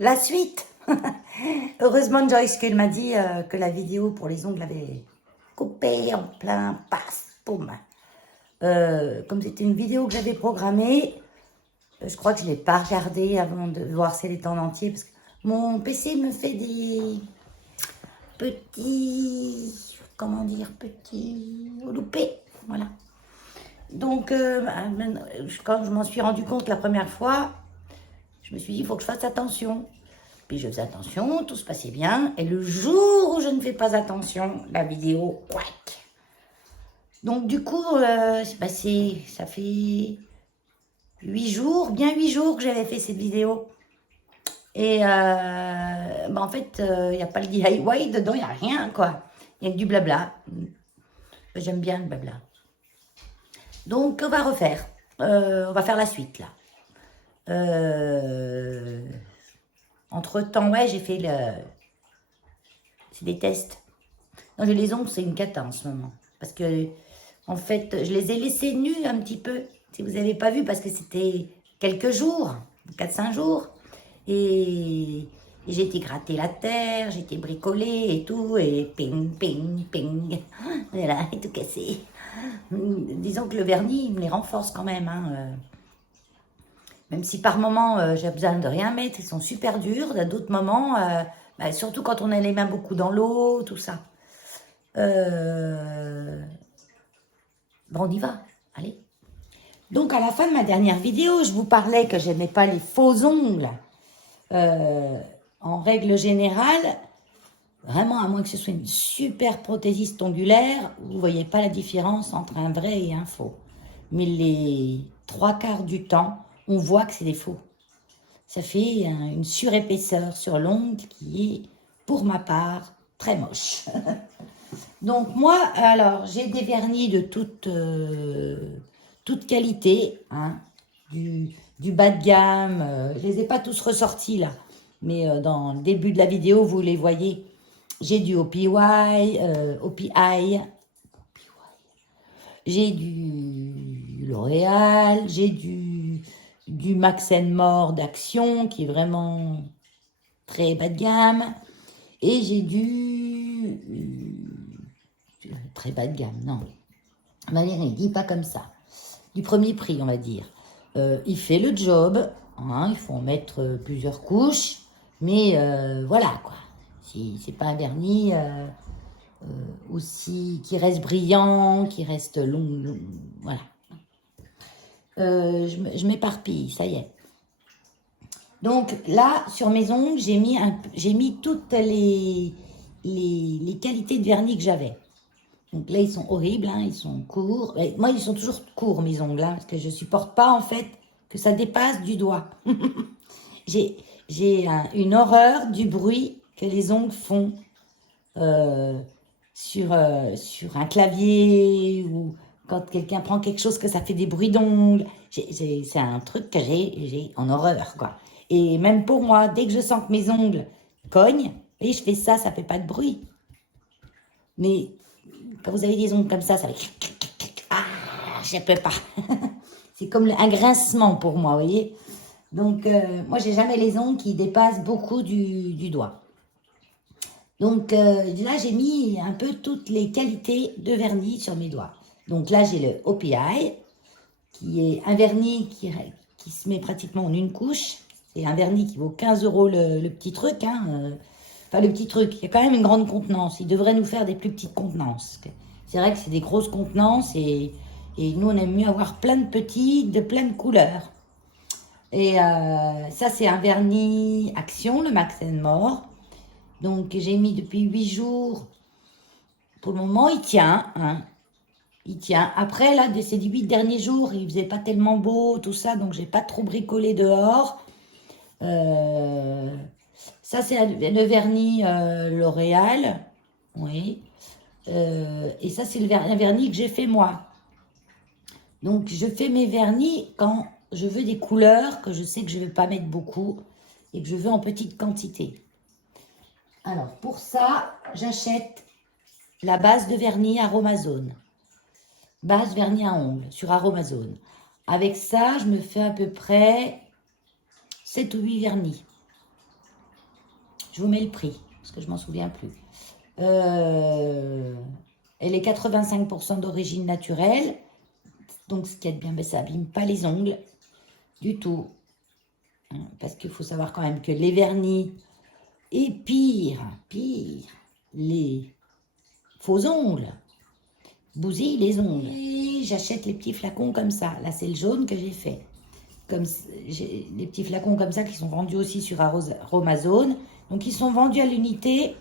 La suite. Heureusement, Joyce qu'elle m'a dit que la vidéo pour les ongles avait coupé en plein passe. Boum. Comme c'était une vidéo que j'avais programmée, je crois que je ne l'ai pas regardée avant de voir si elle était en entier. Parce que mon PC me fait des petits, comment dire, petits loupés. Voilà. Donc, quand je m'en suis rendu compte la première fois, je me suis dit, il faut que je fasse attention. Puis je faisais attention, tout se passait bien. Et le jour où je ne fais pas attention, la vidéo, ouac. Donc du coup, c'est passé, ça fait 8 jours, bien 8 jours que j'avais fait cette vidéo. Et en fait, il n'y a pas le DIY dedans, il n'y a rien, quoi. Il y a que du blabla. J'aime bien le blabla. Donc on va refaire. On va faire la suite, là. Entre-temps, ouais, j'ai fait c'est des tests. Non, les ongles, c'est une cata en ce moment. Parce que, en fait, je les ai laissés nus un petit peu. Si vous n'avez pas vu, parce que c'était quelques jours, 4-5 jours. Et j'ai été gratter la terre, j'ai été bricoler et tout. Et ping, ping, ping. Voilà, et tout cassé. Disons que le vernis, il me les renforce quand même. Même si par moments, j'ai besoin de rien mettre, ils sont super durs. À d'autres moments, surtout quand on a les mains beaucoup dans l'eau, tout ça. On y va, allez. Donc, à la fin de ma dernière vidéo, je vous parlais que je n'aimais pas les faux ongles. En règle générale, vraiment, à moins que ce soit une super prothésiste ongulaire, vous ne voyez pas la différence entre un vrai et un faux. Mais les 3/4 du temps, on voit que c'est des faux. Ça fait une surépaisseur sur l'ongle qui est, pour ma part, très moche. Donc moi, alors, j'ai des vernis de toute qualité, hein, du bas de gamme. Je les ai pas tous ressortis là, mais dans le début de la vidéo, vous les voyez. J'ai du OPI, j'ai du L'Oréal, j'ai du Max More d'Action qui est vraiment très bas de gamme, et j'ai du très bas de gamme, non. Valérie, dis pas comme ça. Du premier prix, on va dire. Il fait le job, hein, il faut en mettre plusieurs couches, mais voilà, quoi. Si c'est pas un vernis aussi qui reste brillant, qui reste long, voilà. Je m'éparpille, ça y est. Donc là, sur mes ongles, j'ai mis toutes les qualités de vernis que j'avais. Donc là, ils sont horribles, hein, ils sont courts. Et moi, ils sont toujours courts, mes ongles, hein, parce que je ne supporte pas, en fait, que ça dépasse du doigt. J'ai une horreur du bruit que les ongles font sur un clavier, ou quand quelqu'un prend quelque chose, que ça fait des bruits d'ongles. C'est un truc que j'ai en horreur, quoi. Et même pour moi, dès que je sens que mes ongles cognent, et je fais ça, ça fait pas de bruit. Mais quand vous avez des ongles comme ça fait... Ah, je peux pas. C'est comme un grincement pour moi, vous voyez. Donc, moi, j'ai jamais les ongles qui dépassent beaucoup du doigt. Donc, là, j'ai mis un peu toutes les qualités de vernis sur mes doigts. Donc là, j'ai le OPI, qui est un vernis qui se met pratiquement en une couche. C'est un vernis qui vaut 15 € le petit truc, hein. Enfin, le petit truc, il y a quand même une grande contenance. Il devrait nous faire des plus petites contenances. C'est vrai que c'est des grosses contenances, et nous, on aime mieux avoir plein de petits, de plein de couleurs. Et ça, c'est un vernis Action, le Max More. Donc, j'ai mis depuis 8 jours. Pour le moment, il tient, hein. Il tient. Après, là, ces 8 derniers jours, il faisait pas tellement beau, tout ça, donc j'ai pas trop bricolé dehors. Ça, c'est le vernis L'Oréal. Oui. Et ça, c'est un vernis que j'ai fait moi. Donc, je fais mes vernis quand je veux des couleurs que je sais que je ne vais pas mettre beaucoup et que je veux en petite quantité. Alors, pour ça, j'achète la base de vernis Aromazone. Base vernis à ongles sur Aromazone. Avec ça, je me fais à peu près 7 ou 8 vernis. Je vous mets le prix, parce que je m'en souviens plus. Elle est 85% d'origine naturelle. Donc, ce qui est bien, ben, ça n'abîme pas les ongles du tout. Hein, parce qu'il faut savoir quand même que les vernis et pire, les faux ongles bousillent les ongles. Et j'achète les petits flacons comme ça. Là, c'est le jaune que j'ai fait. Comme j'ai des petits flacons comme ça qui sont vendus aussi sur Amazon. Donc, ils sont vendus à l'unité,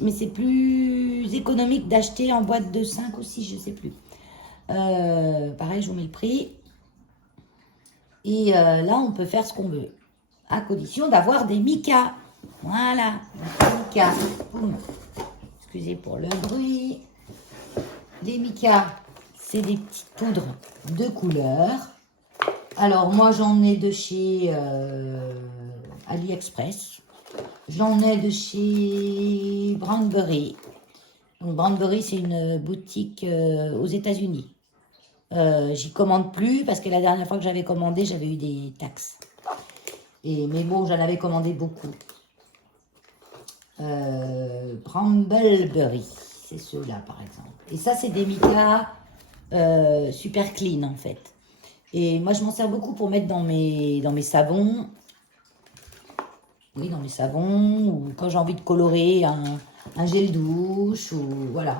mais c'est plus économique d'acheter en boîte de 5 ou 6, je ne sais plus. Pareil, je vous mets le prix. Et là, on peut faire ce qu'on veut, à condition d'avoir des micas. Voilà, des micas. Excusez pour le bruit. Des micas, c'est des petites poudres de couleur. Alors, moi, j'en ai de chez AliExpress. J'en ai de chez Brandbury. Donc, Brandbury, c'est une boutique aux États-Unis. J'y commande plus parce que la dernière fois que j'avais commandé, j'avais eu des taxes. Mais bon, j'en avais commandé beaucoup. Brambleberry, c'est ceux-là par exemple. Et ça, c'est des micas super clean en fait. Et moi, je m'en sers beaucoup pour mettre dans mes savons. Oui, dans mes savons, ou quand j'ai envie de colorer un gel douche, ou voilà.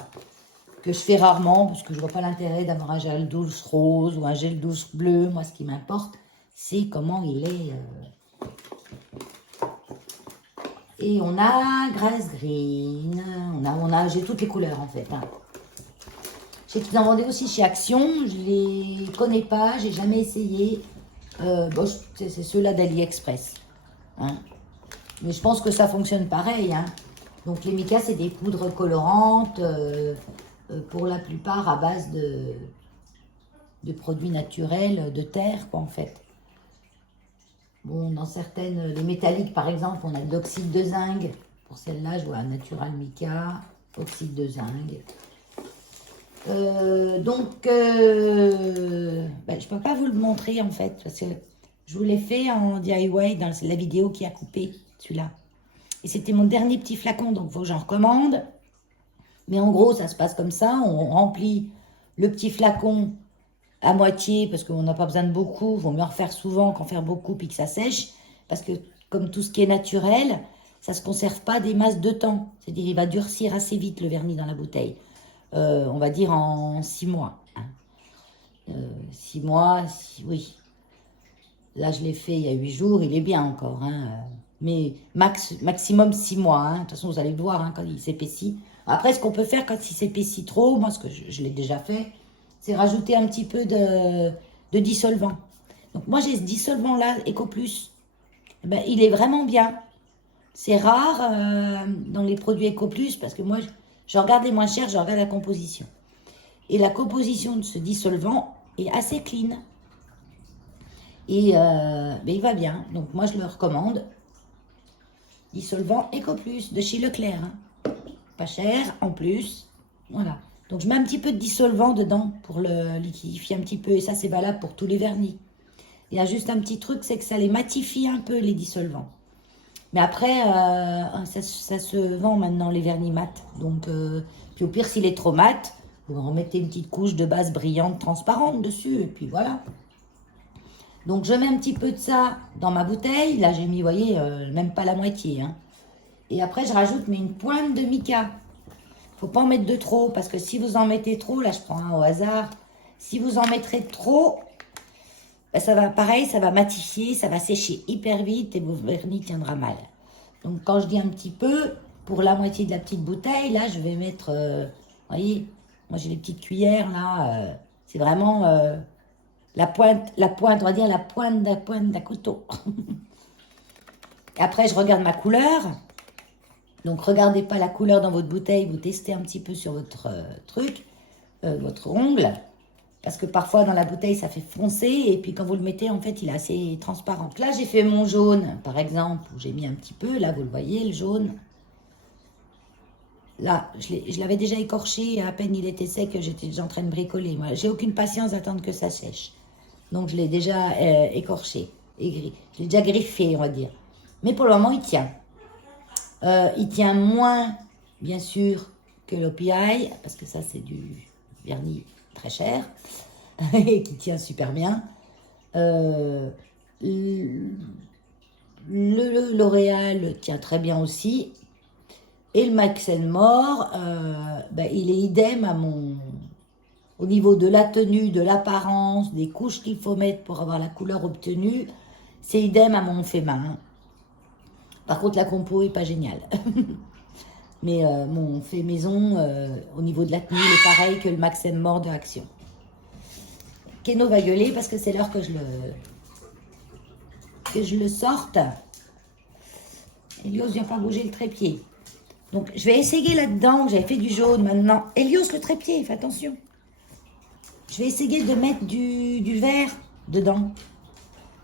Que je fais rarement, parce que je vois pas l'intérêt d'avoir un gel douche rose ou un gel douche bleu. Moi, ce qui m'importe, c'est comment il est. Et on a grass green, j'ai toutes les couleurs en fait. Hein. Je sais qu'ils en vendaient aussi chez Action, je les connais pas, j'ai jamais essayé. Bon, c'est ceux-là d'AliExpress. Hein. Mais je pense que ça fonctionne pareil. Hein. Donc les micas, c'est des poudres colorantes. Pour la plupart à base de produits naturels, de terre, quoi, en fait. Bon, dans certaines, les métalliques, par exemple, on a de l'oxyde de zinc. Pour celle-là, je vois un Natural Mica, oxyde de zinc. Donc, ben, je ne peux pas vous le montrer, en fait, parce que je vous l'ai fait en DIY dans la vidéo qui a coupé, celui-là. Et c'était mon dernier petit flacon, donc il faut que j'en recommande. Mais en gros, ça se passe comme ça. On remplit le petit flacon à moitié parce qu'on n'a pas besoin de beaucoup. Il vaut mieux en refaire souvent qu'en faire beaucoup puis que ça sèche. Parce que comme tout ce qui est naturel, ça ne se conserve pas des masses de temps. C'est-à-dire il va durcir assez vite le vernis dans la bouteille. On va dire en 6 mois. Hein. 6 mois, oui. Là, je l'ai fait il y a 8 jours. Il est bien encore. Hein. Mais maximum 6 mois. Hein. De toute façon, vous allez le voir hein, quand il s'épaissit. Après, ce qu'on peut faire quand il s'épaissit trop, moi, ce que je l'ai déjà fait, c'est rajouter un petit peu de dissolvant. Donc, moi, j'ai ce dissolvant-là, EcoPlus. Eh ben, il est vraiment bien. C'est rare dans les produits EcoPlus parce que moi, je regarde les moins chers, je regarde la composition. Et la composition de ce dissolvant est assez clean. Et ben, il va bien. Donc, moi, je le recommande. Dissolvant EcoPlus de chez Leclerc. Hein. Pas cher en plus, voilà. Donc je mets un petit peu de dissolvant dedans pour le liquidifier un petit peu et ça c'est valable pour tous les vernis. Il y a juste un petit truc, c'est que ça les matifie un peu les dissolvants. Mais après, ça se vend maintenant les vernis mat. Donc, puis au pire s'il est trop mat, vous remettez une petite couche de base brillante transparente dessus et puis voilà. Donc je mets un petit peu de ça dans ma bouteille. Là j'ai mis, vous voyez, même pas la moitié. Hein. Et après, je rajoute mais une pointe de mica. Faut pas en mettre de trop, parce que si vous en mettez trop, là je prends un au hasard, si vous en mettrez trop, ben, ça va pareil, ça va matifier, ça va sécher hyper vite et votre vernis tiendra mal. Donc quand je dis un petit peu, pour la moitié de la petite bouteille, là je vais mettre, vous voyez, moi j'ai les petites cuillères là, c'est vraiment la pointe, on va dire la pointe d'un couteau. Après je regarde ma couleur. Donc, regardez pas la couleur dans votre bouteille, vous testez un petit peu sur votre truc, votre ongle, parce que parfois dans la bouteille ça fait foncer et puis quand vous le mettez en fait il est assez transparent. Donc là j'ai fait mon jaune par exemple, où j'ai mis un petit peu, là vous le voyez le jaune. Là je l'avais déjà écorché, à peine il était sec, j'étais déjà en train de bricoler. Moi j'ai aucune patience d'attendre que ça sèche. Donc je l'ai déjà écorché, je l'ai déjà griffé on va dire. Mais pour le moment il tient. Il tient moins, bien sûr, que l'OPI, parce que ça, c'est du vernis très cher, et qui tient super bien. Euh, le L'Oréal tient très bien aussi. Et le Max More, ben, il est idem au niveau de la tenue, de l'apparence, des couches qu'il faut mettre pour avoir la couleur obtenue. C'est idem à mon fait main. Par contre, la compo est pas géniale. Mais mon fait maison, au niveau de la tenue, il est pareil que le Max More de Action. Keno va gueuler parce que c'est l'heure que je le sorte. Elios vient pas bouger le trépied. Donc, je vais essayer là-dedans. J'avais fait du jaune maintenant. Elios, le trépied, fais attention. Je vais essayer de mettre du vert dedans.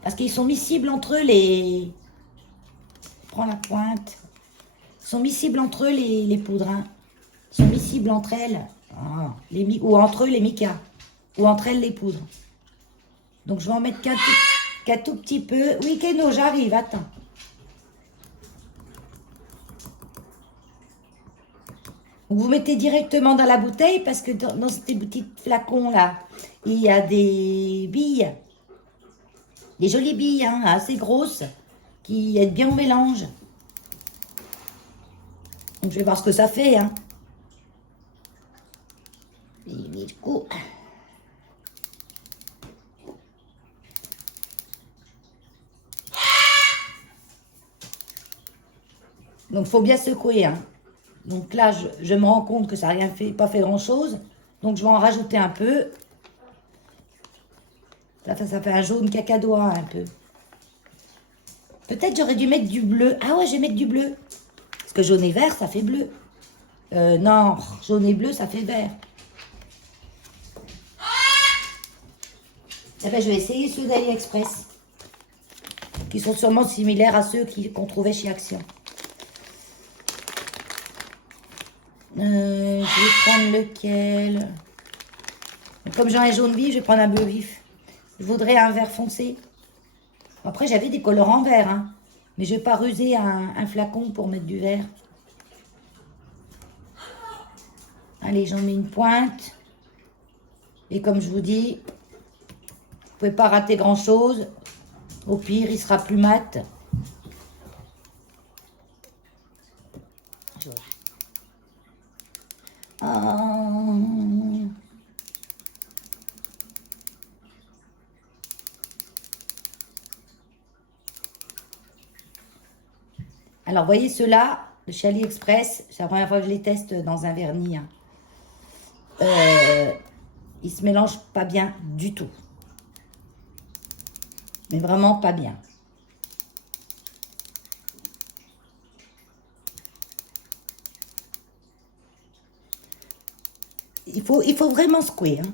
Parce qu'ils sont miscibles entre eux, les... Prends la pointe. Ils sont miscibles entre eux, les poudres. Hein. Ils sont miscibles entre elles. Ah, ou entre eux, les micas. Ou entre elles, les poudres. Donc, je vais en mettre qu'un tout petit peu. Oui, Keno, j'arrive, attends. Vous mettez directement dans la bouteille parce que dans ces petits flacons-là, il y a des billes. Des jolies billes, hein, assez grosses, qui aident bien au mélange. Donc, je vais voir ce que ça fait. Hein. Et du coup... Donc, il faut bien secouer. Hein. Donc là, je me rends compte que ça n'a pas fait grand-chose. Donc, je vais en rajouter un peu. Ça fait un jaune cacadois un peu. Peut-être j'aurais dû mettre du bleu. Ah ouais, je vais mettre du bleu. Parce que jaune et vert, ça fait bleu. Non, jaune et bleu, ça fait vert. Eh ben, je vais essayer ceux d'AliExpress. Qui sont sûrement similaires à ceux qu'on trouvait chez Action. Je vais prendre lequel? Comme j'en ai jaune vif, je vais prendre un bleu vif. Je voudrais un vert foncé. Après, j'avais des colorants verts, hein. Mais je ne vais pas ruser un flacon pour mettre du vert. Allez, j'en mets une pointe. Et comme je vous dis, vous ne pouvez pas rater grand-chose. Au pire, il sera plus mat. Alors, voyez ceux-là, de chez AliExpress, c'est la première fois que je les teste dans un vernis. Hein. Ils se mélangent pas bien du tout. Mais vraiment pas bien. Il faut vraiment secouer. Hein.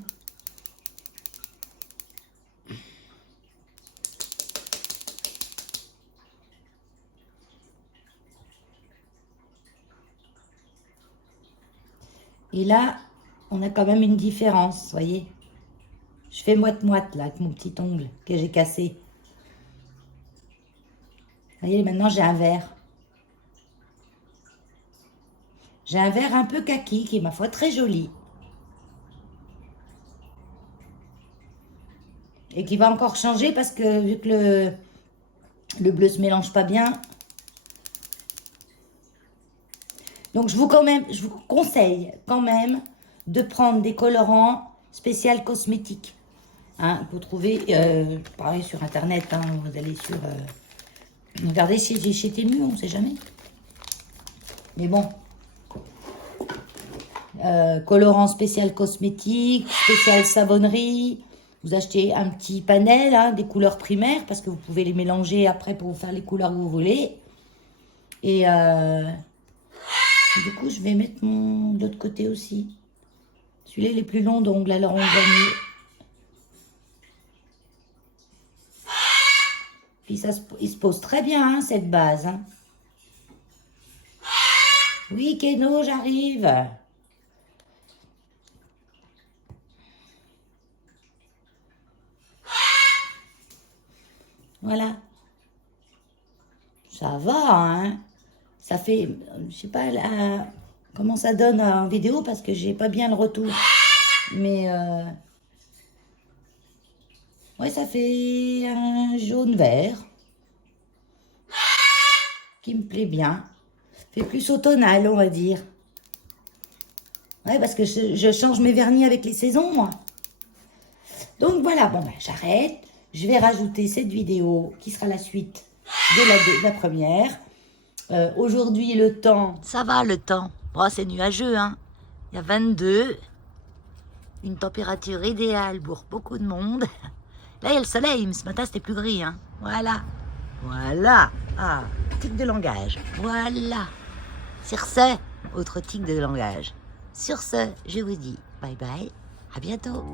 Et là, on a quand même une différence, vous voyez. Je fais moite-moite, là, avec mon petit ongle que j'ai cassé. Vous voyez, maintenant, j'ai un vert. J'ai un vert un peu kaki, qui est, ma foi, très joli. Et qui va encore changer, parce que, vu que le bleu se mélange pas bien. Donc, je vous conseille, quand même, de prendre des colorants spécial cosmétiques. Hein, vous trouvez, pareil sur internet, hein, vous allez sur... regardez chez Temu, on ne sait jamais. Mais bon. Colorant spécial cosmétique, spécial savonnerie. Vous achetez un petit panel, hein, des couleurs primaires, parce que vous pouvez les mélanger après pour vous faire les couleurs que vous voulez. Et du coup, je vais mettre de l'autre côté aussi. Celui-là, il est plus long d'ongles, alors on va mieux. Puis il se pose très bien, hein, cette base. Hein. Oui, Keno, j'arrive. Voilà. Ça va, hein. Ça fait, je sais pas comment ça donne en vidéo parce que j'ai pas bien le retour. Mais ouais, ça fait un jaune vert qui me plaît bien. Fait plus automnal, on va dire. Ouais, parce que je change mes vernis avec les saisons, moi. Donc voilà, bon ben j'arrête. Je vais rajouter cette vidéo qui sera la suite de la première. Aujourd'hui, le temps... Ça va, le temps. Bon, c'est nuageux, hein. Il y a 22. Une température idéale pour beaucoup de monde. Là, il y a le soleil, mais ce matin, c'était plus gris, hein. Voilà. Voilà. Ah, tic de langage. Voilà. Sur ce, autre tic de langage. Sur ce, je vous dis bye bye. À bientôt.